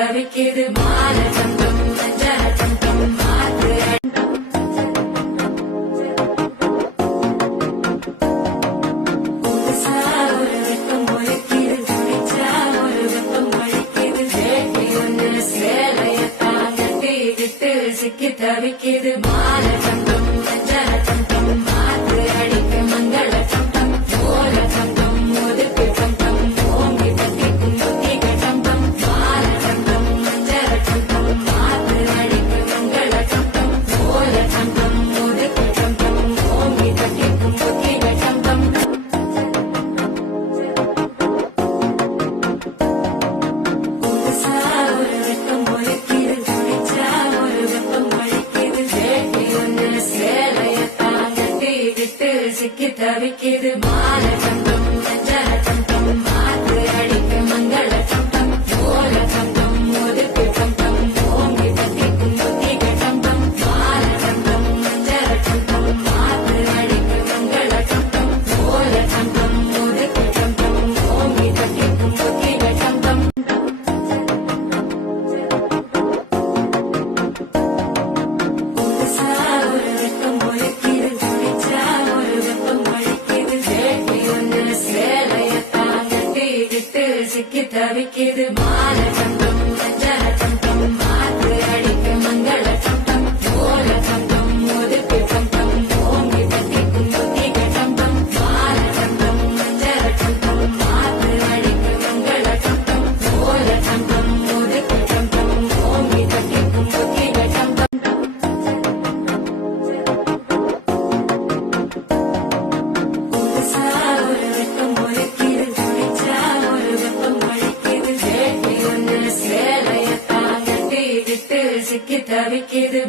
தவிக்குது மால சந்தம் மஞ்சள சந்தம் மாத்து புதுசா ஒரு வெப்பம் ஒழிக்குது துடிச்சா ஒரு வெப்பம் ஒழிக்குது வேட்டி ஒண்ணு சேலையத்தான் கட்டிக்கிட்டு சிக்கி தவிக்குது மால சந்தம் மஞ்சள சந்தம் மாத்து அடிக்க மங்கள சந்தம் ஓல சந்தம் ஒதுக்கு சந்தம் ஓங்கி தட்டிக்கும் ஒத்திக சந்தம் மால சந்தம் மஞ்சள சந்தம் மாத்து அடிக்க மங்கள சந்தம் ஓல சந்தம் ஒதுக்கு சந்தம் ஓங்கி தட்டிக்கும் ஒத்திக சந்தம் புதுசா ஒரு வெப்பம் ஒழிக்குது துடிச்சா ஒரு வெப்பம் ஒழிக்குது வேட்டி ஒண்ணு சேலையத்தான் கட்டிக்கிட்டு சிக்கி தவிக்குது மால சந்தம் மஞ்சள சந்தம் மாத்து அடிக்க மங்கள சந்தம் ஓல சந்தம் ஒதுக்கு சந்தம் ஓங்கி தட்டிக்கும் ஒத்திக சந்தம் மால சந்தம் மஞ்சள சந்தம் மாத்து அடிக்க மங்கள சந்தம் ஓல சந்தம் ஒதுக்கு சந்தம் ஓங்கி தட்டிக்கும் ஒத்திக சந்தம் புதுசா ஒரு வெப்பம் ஒழிக்குது துடிச்சா ஒரு வெப்பம் ஒழிக்குது வேட்டி ஒண்ணு சேலையத்தான் கட்டிக்கிட்டு சிக்கி தவிக்குது மால சந்தம் மஞ்சள சந்தம் மாத்து அடிக்க மங்கள சந்தம் ஓல சந்தம் ஒதுக்கு சந்தம் ஓங்கி தட்டிக்கும் ஒத்திக சந்தம் மால சந்தம் மஞ்சள சந்தம் மாத்து அடிக்க மங்கள சந்தம் ஓல சந்தம் ஒதுக்கு சந்தம் ஓங்கி தட்டிக்கும் ஒத்திக சந்தம் புதுசா ஒரு வெப்பம் ஒழிக்குது துடிச்சா ஒரு வெப்பம் ஒழிக்குது வேட்டி ஒண்ணு சேலையத்தான் கட்டிக்கிட்டு சிக்கி தவிக்குது